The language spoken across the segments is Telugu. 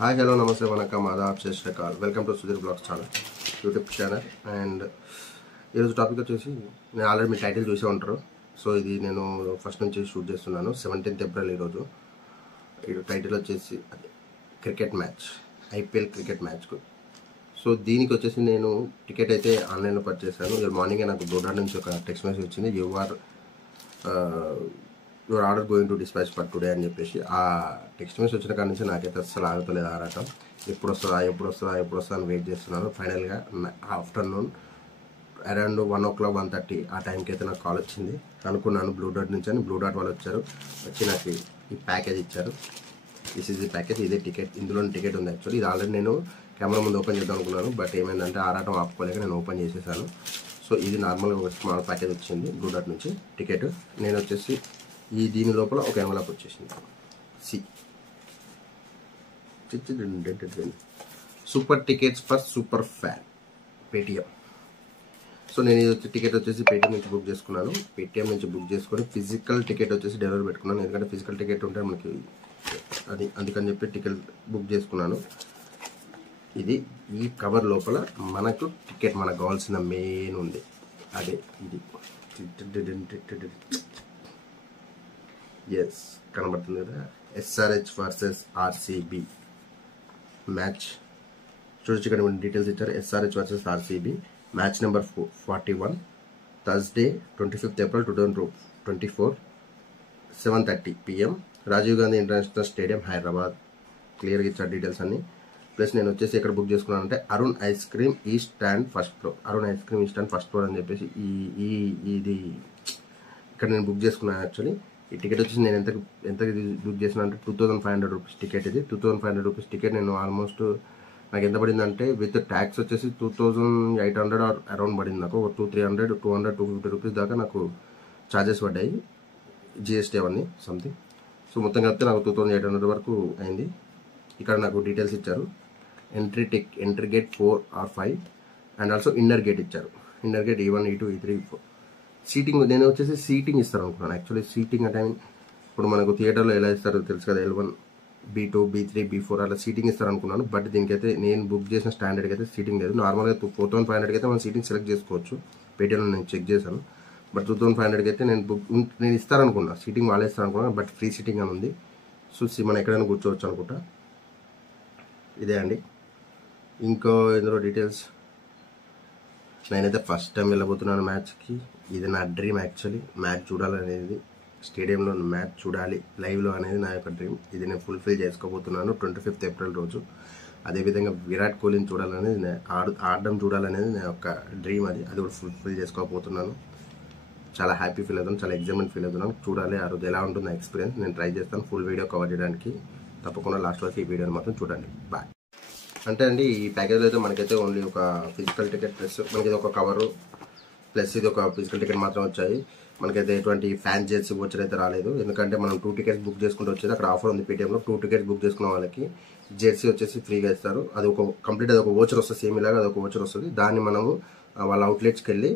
హాయ్ హలో నమస్తే వనకం ఆదాబ్ శ్రీకాల్ welcome to Sudheer blogs YouTube channel. And ఈరోజు టాపిక్ వచ్చేసి నేను ఆల్రెడీ మీ టైటిల్ చూసే ఉంటారు. సో ఇది నేను ఫస్ట్ నుంచి షూట్ చేస్తున్నాను. 17th ఏప్రిల్ ఈరోజు. ఈ టైటిల్ వచ్చేసి క్రికెట్ మ్యాచ్, ఐపీఎల్ క్రికెట్ మ్యాచ్కు. సో దీనికి వచ్చేసి నేను టికెట్ అయితే ఆన్లైన్లో పర్చేసాను. ఈరోజు మార్నింగే నాకు బ్రోడా నుంచి ఒక టెక్స్ట్ మెసేజ్ వచ్చింది, your order going to dispatch for today అని చెప్పేసి. ఆ టెక్స్ట్ మెసేజ్ వచ్చిన కాడ నుంచి నాకైతే అస్సలు ఆగుతలేదు ఆరాటం. ఎప్పుడు వస్తుందా అని వెయిట్ చేస్తున్నాను. ఫైనల్గా ఆఫ్టర్నూన్ అరౌండ్ 1 o'clock 1:30 ఆ టైంకి అయితే నాకు కాల్ వచ్చింది. అనుకున్నాను బ్లూ డాట్ నుంచి అని. బ్లూ డాట్ వాళ్ళు వచ్చారు, వచ్చి నాకు ఈ ప్యాకేజ్ ఇచ్చారు. దిస్ ఈజ్ ది ప్యాకేజ్, ఇదే టికెట్. ఇందులో టికెట్ ఉంది యాక్చువల్లీ. ఇది ఆల్రెడీ నేను కెమెరా ముందు ఓపెన్ చేద్దాం అనుకున్నాను, బట్ ఏమైందంటే ఆరాటం ఆపుకోలేక నేను ఓపెన్ చేసేసాను. సో ఇది నార్మల్గా ఒక స్మాల్ ప్యాకేజ్ వచ్చింది బ్లూ డాట్ నుంచి టికెట్. నేను వచ్చేసి దీని లోపల ఒక ఎన్వలప్ వచ్చేసింది. Super tickets for super fan Paytm. So నేను ఇది టికెట్ వచ్చేసి పేటిఎం నుంచి బుక్ చేసుకున్నాను. పేటిఎం నుంచి బుక్ చేసుకొని ఫిజికల్ టికెట్ వచ్చేసి డెలివరీ పెట్టుకున్నాను. ఎందుకంటే ఫిజికల్ టికెట్ ఉంటే మనకి అది అందుకని చెప్పి టికెట్ బుక్ చేసుకున్నాను. ఇది ఈ కవర్ లోపల మనకు టికెట్ మనకు కావాల్సిన మెయిన్ ఉంది, అదే ఇది. ఎస్, కనబడుతుంది కదా, ఎస్ఆర్హెచ్ వర్సెస్ ఆర్సీబీ మ్యాచ్. చూడొచ్చు ఇక్కడ డీటెయిల్స్ ఇచ్చారు. SRH versus RCB match number 41, Thursday 25th April 2024, 7:30 PM, Rajiv Gandhi international stadium, Hyderabad. క్లియర్గా ఇచ్చారు డీటెయిల్స్ అన్ని. ప్లస్ నేను వచ్చేసి ఇక్కడ బుక్ చేసుకున్నానంటే Arun ice cream east and first floor. Arun ice cream east and first floor అని చెప్పేసి ఇది ఇక్కడ నేను బుక్ చేసుకున్నాను. యాక్చువల్లీ ఈ టికెట్ వచ్చేసి నేను ఎంత బుక్ చేసిన అంటే 2500 రూపీస్ టికెట్. ఇది 2500 రూపీస్ టికెట్. నేను ఆల్మోస్ట్ నాకు ఎంత పడిందంటే విత్ ట్యాక్స్ వచ్చేసి 2800 అరౌండ్ పడింది. నాకు 300, 200, 250 రూపీస్ దాకా నాకు ఛార్జెస్ పడ్డాయి, జిఎస్టీ అవన్నీ సంథింగ్. సో మొత్తం కలిపితే నాకు 2800 వరకు అయింది. ఇక్కడ నాకు డీటెయిల్స్ ఇచ్చారు. Entry gate 4 or 5 and also inner gate ఇచ్చారు. Inner gate E1, E2, E3, E4. Seating నేను వచ్చేసి సీటింగ్ ఇస్తారు అనుకున్నాను. యాక్చువల్లీ సీటింగ్ అంటే ఇప్పుడు మనకు థియేటర్లో ఎలా ఇస్తారో తెలుసు కదా, L1, B2, B3, B4 అలా సీటింగ్ ఇస్తారు అనుకున్నాను. బట్ దీనికైతే నేను బుక్ చేసిన స్టాండర్డ్కి అయితే సీటింగ్ లేదు. నార్మల్గా 4500 అయితే మనం సీటింగ్ సెలెక్ట్ చేసుకోవచ్చు. పేటీఎంలో నేను చెక్ చేశాను. బట్ 2500 అయితే నేను ఇస్తారనుకున్నా, సీటింగ్ వాళ్ళే ఇస్తారు అనుకున్నాను. బట్ ఫ్రీ సీటింగ్ అని ఉంది. సో మనం ఎక్కడైనా కూర్చోవచ్చు అనుకుంటా. ఇదే అండి. ఇంకో ఇందులో డీటెయిల్స్, నేనైతే ఫస్ట్ టైం వెళ్ళబోతున్నాను మ్యాచ్కి. ఇది నా డ్రీమ్ యాక్చువల్లీ. మ్యాచ్ చూడాలనేది, స్టేడియంలో మ్యాచ్ చూడాలి లైవ్లో అనేది నా యొక్క డ్రీమ్. ఇది నేను ఫుల్ఫిల్ చేసుకోబోతున్నాను 25th April రోజు. అదేవిధంగా విరాట్ కోహ్లీని చూడాలనేది, ఆడడం చూడాలనేది నా యొక్క డ్రీమ్. అది కూడా ఫుల్ఫిల్ చేసుకోబోతున్నాను. చాలా హ్యాపీ ఫీల్ అవుతాను, చాలా ఎగ్జైట్మెంట్ ఫీల్ అవుతున్నాను. చూడాలి ఆ రోజు ఎలా ఉంటుంది ఎక్స్పీరియన్స్. నేను ట్రై చేస్తాను ఫుల్ వీడియో కవర్ చేయడానికి. తప్పకుండా లాస్ట్ వరకు ఈ వీడియోని మాత్రం చూడండి. బాయ్. అంటే అండి, ఈ ప్యాకేజ్లో అయితే మనకైతే ఓన్లీ ఒక ఫిజికల్ టికెట్ ప్లస్ మనకి ఇది ఒక కవరు ప్లస్ ఇది ఒక ఫిజికల్ టికెట్ మాత్రం వచ్చాయి. మనకైతే ఎటువంటి ఫ్యాన్ జెర్సీ వోచర్ అయితే రాలేదు. ఎందుకంటే మనం 2 tickets బుక్ చేసుకుంటూ వచ్చేది. అక్కడ ఆఫర్ ఉంది పేటీఎంలో. 2 tickets బుక్ చేసుకున్న వాళ్ళకి జెర్సీ వచ్చేసి ఫ్రీగా ఇస్తారు. అది ఒక కంప్లీట్ అది ఒక వోచర్ వస్తుంది, సేమ్ ఇలాగా అది ఒక వోచర్ వస్తుంది. దాన్ని మనము వాళ్ళ అవుట్లెట్స్కి వెళ్ళి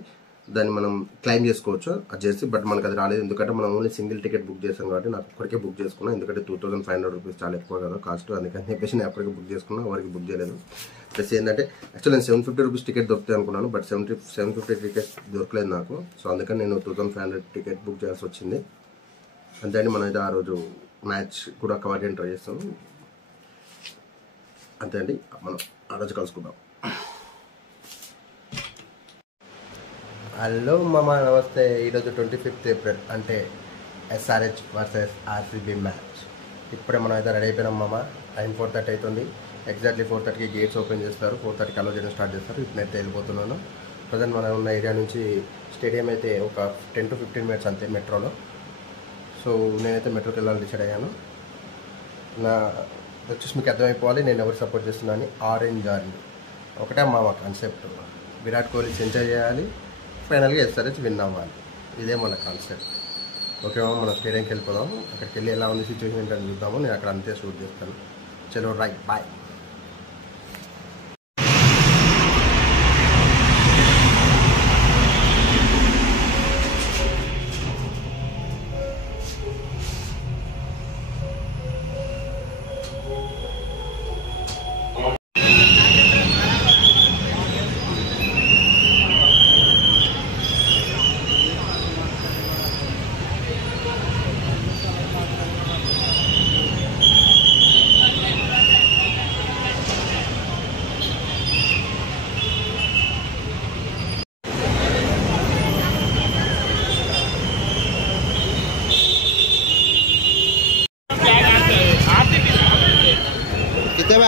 దాన్ని మనం క్లైమ్ చేసుకోవచ్చు ఆ జెర్సీ. బట్ మనకు అది రాలేదు, ఎందుకంటే మనం ఓన్లీ సింగిల్ టికెట్ బుక్ చేస్తాం కాబట్టి నాకు ఒక్కడికే బుక్ చేసుకున్నాను. ఎందుకంటే 2500 రూపీస్ చాలా ఎక్కువ కదా కాస్ట్. అందుకని చెప్పేసి నేను ఎప్పటికీ బుక్ చేసుకున్నా, ఎవరికి బుక్ చేయలేదు. ప్లస్ ఏంటంటే యాక్చువల్ నేను 750 రూపీస్ టికెట్ దొరుకుతాయి అనుకున్నాను. బట్ 750 టికెట్ దొరకలేదు నాకు. సో అందుకని నేను 2500 టికెట్ బుక్ చేయాల్సి వచ్చింది. అంతే అండి. మనం అయితే ఆ రోజు మ్యాచ్ కూడా కవర్ చేయడానికి ట్రై చేస్తాం. అంతే అండి, మనం ఆ రోజు కలుసుకుందాం. హలో మామ, నమస్తే. ఈరోజు 25th April అంటే ఎస్ఆర్హెచ్ వర్సెస్ ఆర్సీబీ మ్యాచ్. ఇప్పుడే మనం అయితే రెడీ అయిపోయినాం మామ. టైం 4:30 అవుతుంది. ఎగ్జాక్ట్లీ 4:30కి గేట్స్ ఓపెన్ చేస్తారు. 4:30కి అలో చేయడం స్టార్ట్ చేస్తారు. ఇప్పుడైతే వెళ్ళిపోతున్నాను. ప్రజెంట్ మనం ఉన్న ఏరియా నుంచి స్టేడియం అయితే ఒక 10 to 15 minutes అంతే మెట్రోలో. సో నేనైతే మెట్రోకి వెళ్ళాలని డిసైడ్ అయ్యాను. నా వచ్చేసి మీకు అర్థమైపోవాలి నేను ఎవరు సపోర్ట్ చేస్తున్నాను. ఆరెంజ్ ఆర్మీ ఒకటే మామ కాన్సెప్ట్. విరాట్ కోహ్లీ సెంచరీ చేయాలి, ఫైనల్గా ఎస్ఆర్హెచ్ విన్ అవ్వాలి. ఇదే మన కాన్సెప్ట్. ఓకే మామ, మనం స్టేడియంకి వెళ్ళిపోదాం. అక్కడికి వెళ్ళి ఎలా ఉంది సిచ్యువేషన్ ఏంటని చూద్దాము. నేను అక్కడ అంతే షూట్ చేస్తాను. చలో రైట్, బాయ్.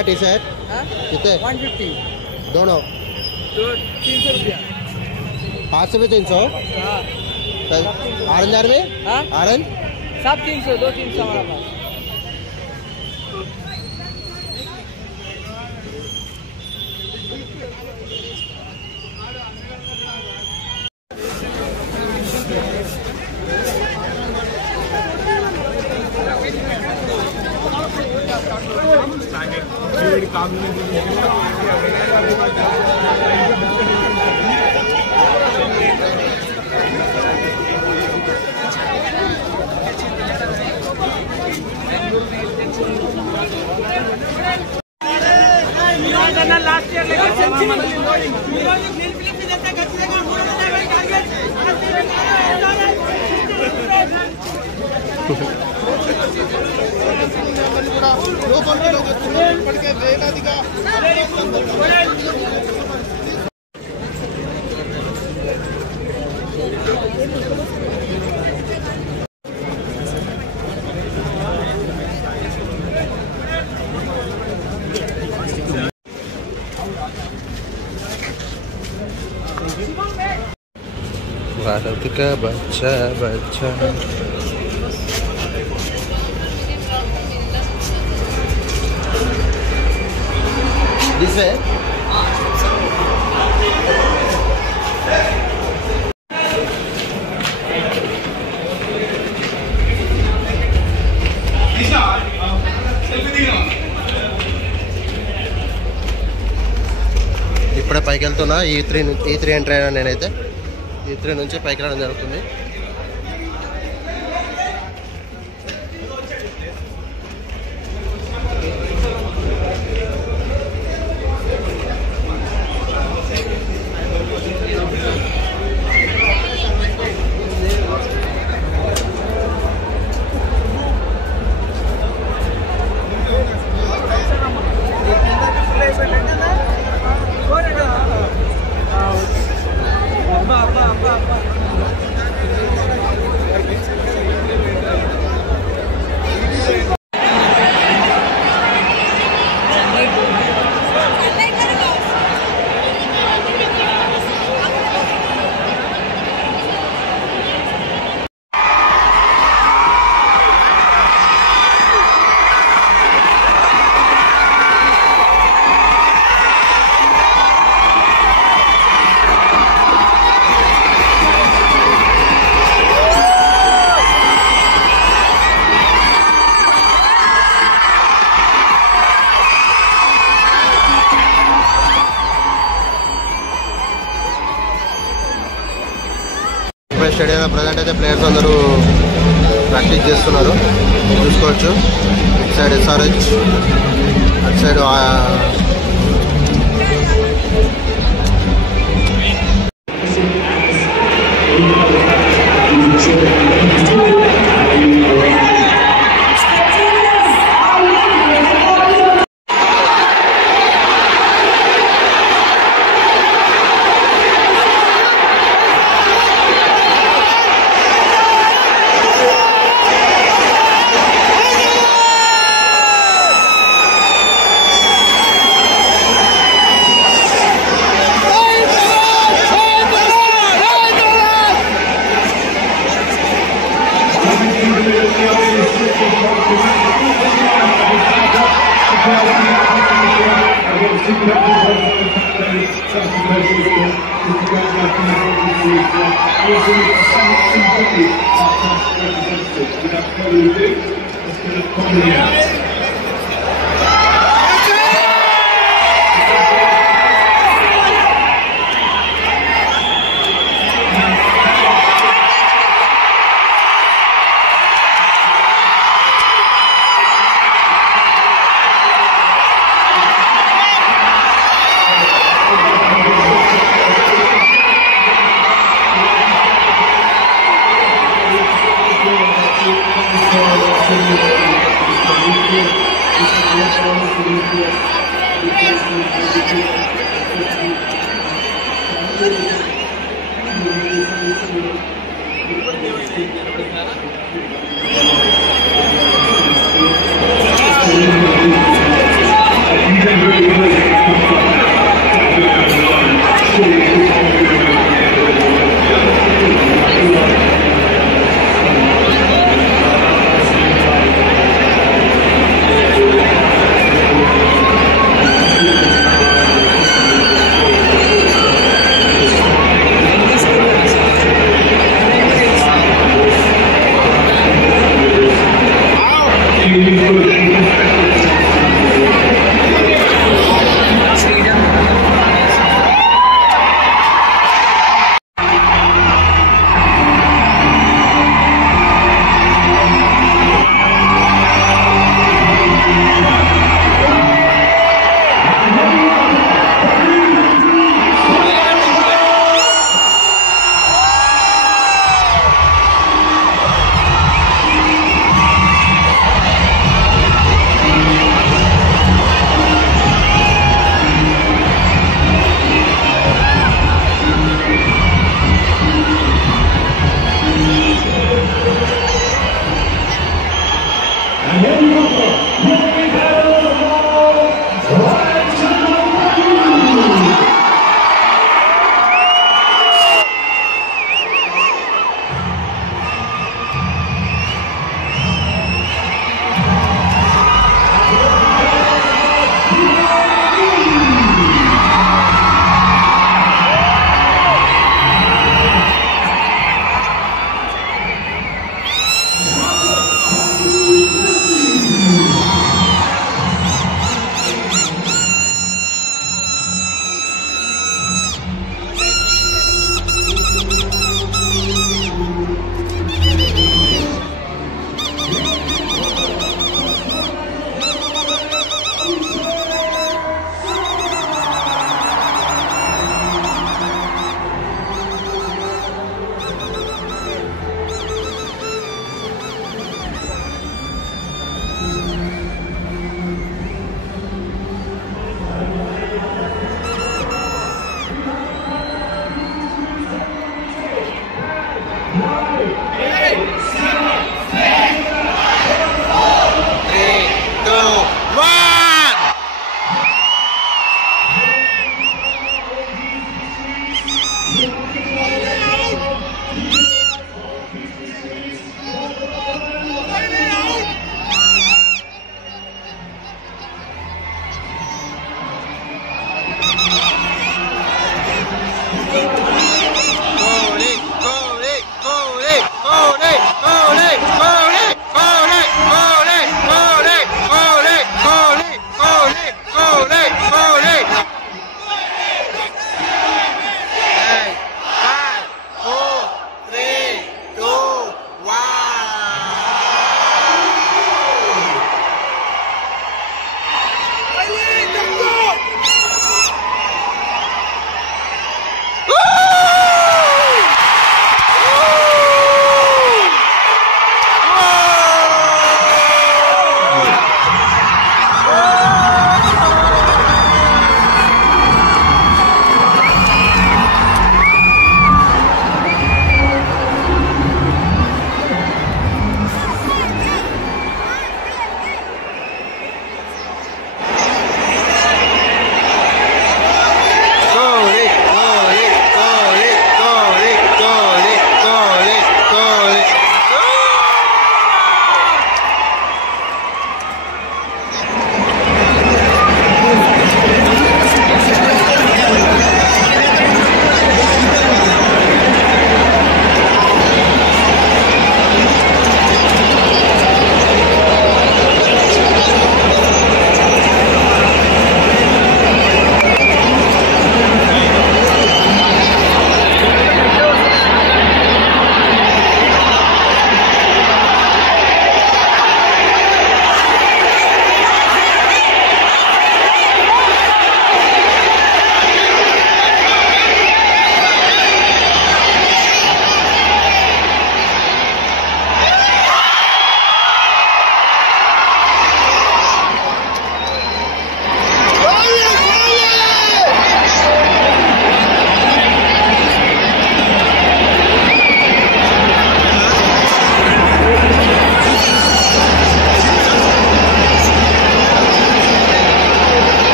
है टी शर्ट? कितने? 150 दोनों 300 रुपया। 500 में 300? ऑरेंज में? ऑरेंज सब 300, 200-300 हमारा पास। लास्ट ईयर भारत का बच्चा बच्चा जिसे ఇప్పుడే పైకి వెళ్తున్నా E3 ఎంట్రీ అయినా నేనైతే E3 నుంచి పైకి రావడం జరుగుతుంది. స్టేడియంలో ప్రజెంట్ అయితే ప్లేయర్స్ అందరూ ప్రాక్టీస్ చేస్తున్నారు చూసుకోవచ్చు. ఇటు సైడ్ SRH, అటు side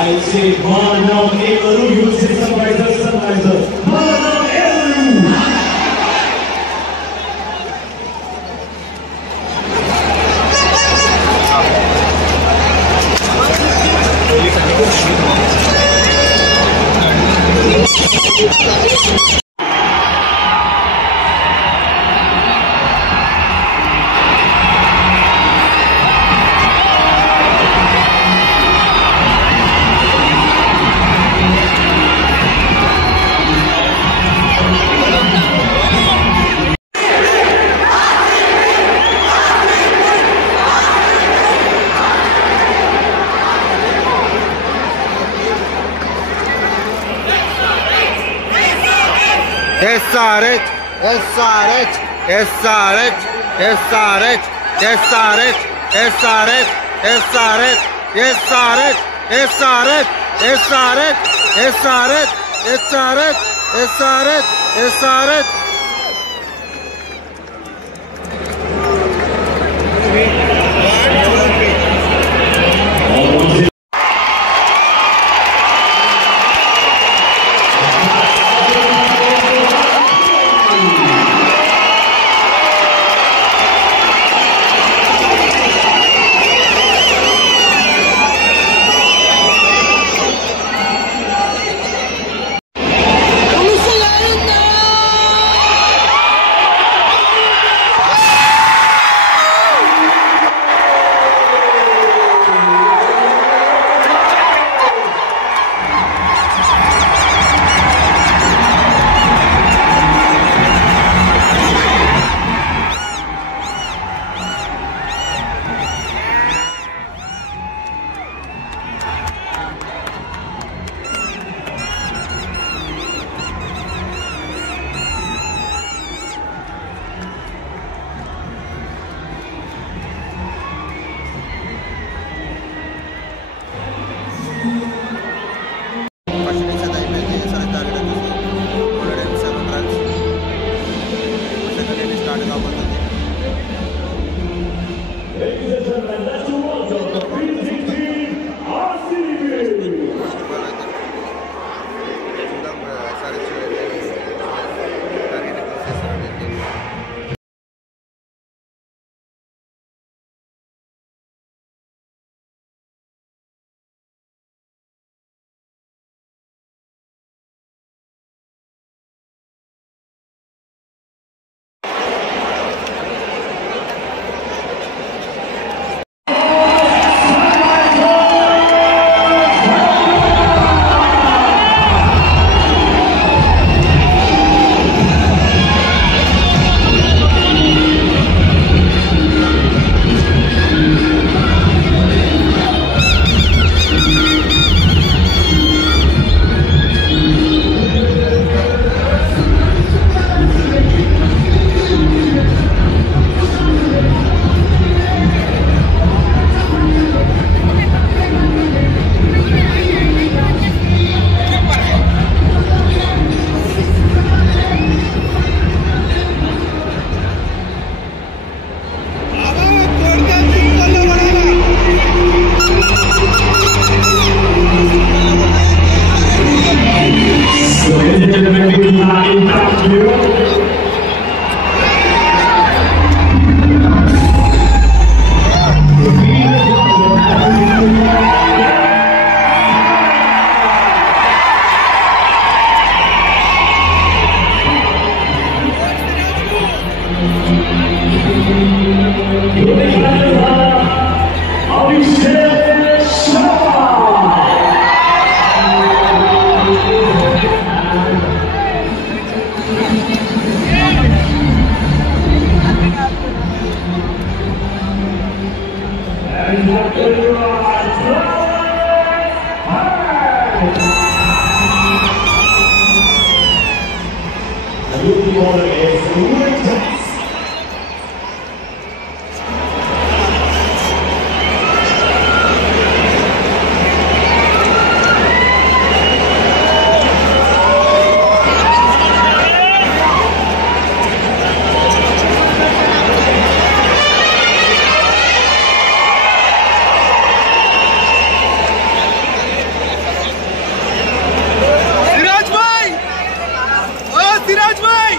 I say Manam Ekaru, you say sunriser. Manam Ekaru. SRH, SRH, SRH, SRH, SRH, SRH, SRH, SRH, SRH, SRH, SRH, SRH, SRH, SRH. Siraj भाई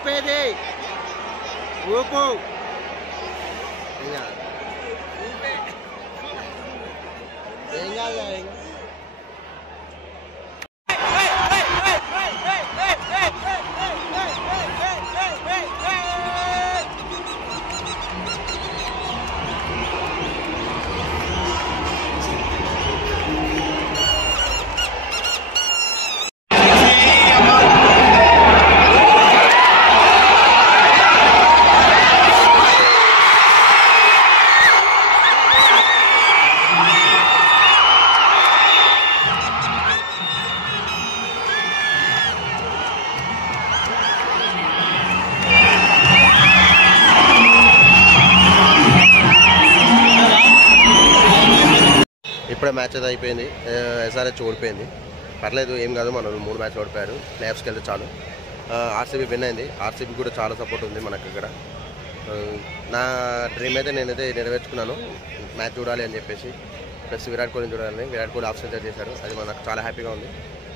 ఊపేది ఊపు ఏం కాదు ఇప్పుడే మ్యాచ్ అయితే అయిపోయింది. ఎస్ఆర్హెచ్ ఓడిపోయింది. పర్లేదు, ఏం కాదు. మన 3 మ్యాచ్లు ఓడిపోయారు. ప్లేఆఫ్స్కి వెళ్తే చాలు. ఆర్సీబీ విన్ అయింది. ఆర్సీబీ కూడా చాలా సపోర్ట్ ఉంది మనకి ఇక్కడ. నా డ్రీమ్ అయితే నేనైతే నెరవేర్చుకున్నాను, మ్యాచ్ చూడాలి అని చెప్పేసి. ప్లస్ విరాట్ కోహ్లీని చూడాలని. విరాట్ కోహ్లీ ఆఫ్ సెంచరీ చేశారు, అది మనకు చాలా హ్యాపీగా ఉంది.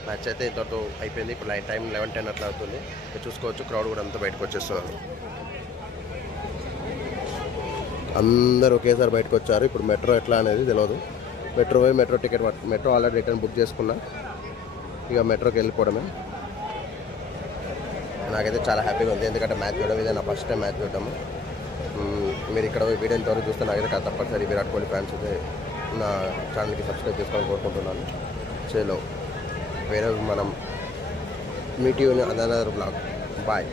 మ్యాచ్ అయితే ఇంతతో అయిపోయింది. ఇప్పుడు టైం 11:10 అట్లా అవుతుంది. చూసుకోవచ్చు, క్రౌడ్ కూడా అంతా బయటకు వచ్చేస్తున్నారు. అందరూ ఒకేసారి బయటకు వచ్చారు. ఇప్పుడు మెట్రో ఎట్లా అనేది తెలియదు. మెట్రో పోయి metro ticket metro already return book చేసుకున్నా. ఇక మెట్రోకి వెళ్ళిపోవడమే. నాకైతే చాలా హ్యాపీగా ఉంది, ఎందుకంటే మ్యాచ్ చూడడం ఇదే నా ఫస్ట్ టైం మ్యాచ్ చూడటము. మీరు ఇక్కడ వీడియో ఇంతవరకు చూస్తే నాకైతే తప్పనిసరి విరాట్ కోహ్లీ ఫ్యాన్స్ అయితే నా ఛానల్కి సబ్స్క్రైబ్ చేసుకోవాలని కోరుకుంటున్నాను. చేలో వేరే మనం meet you in another blog. Bye.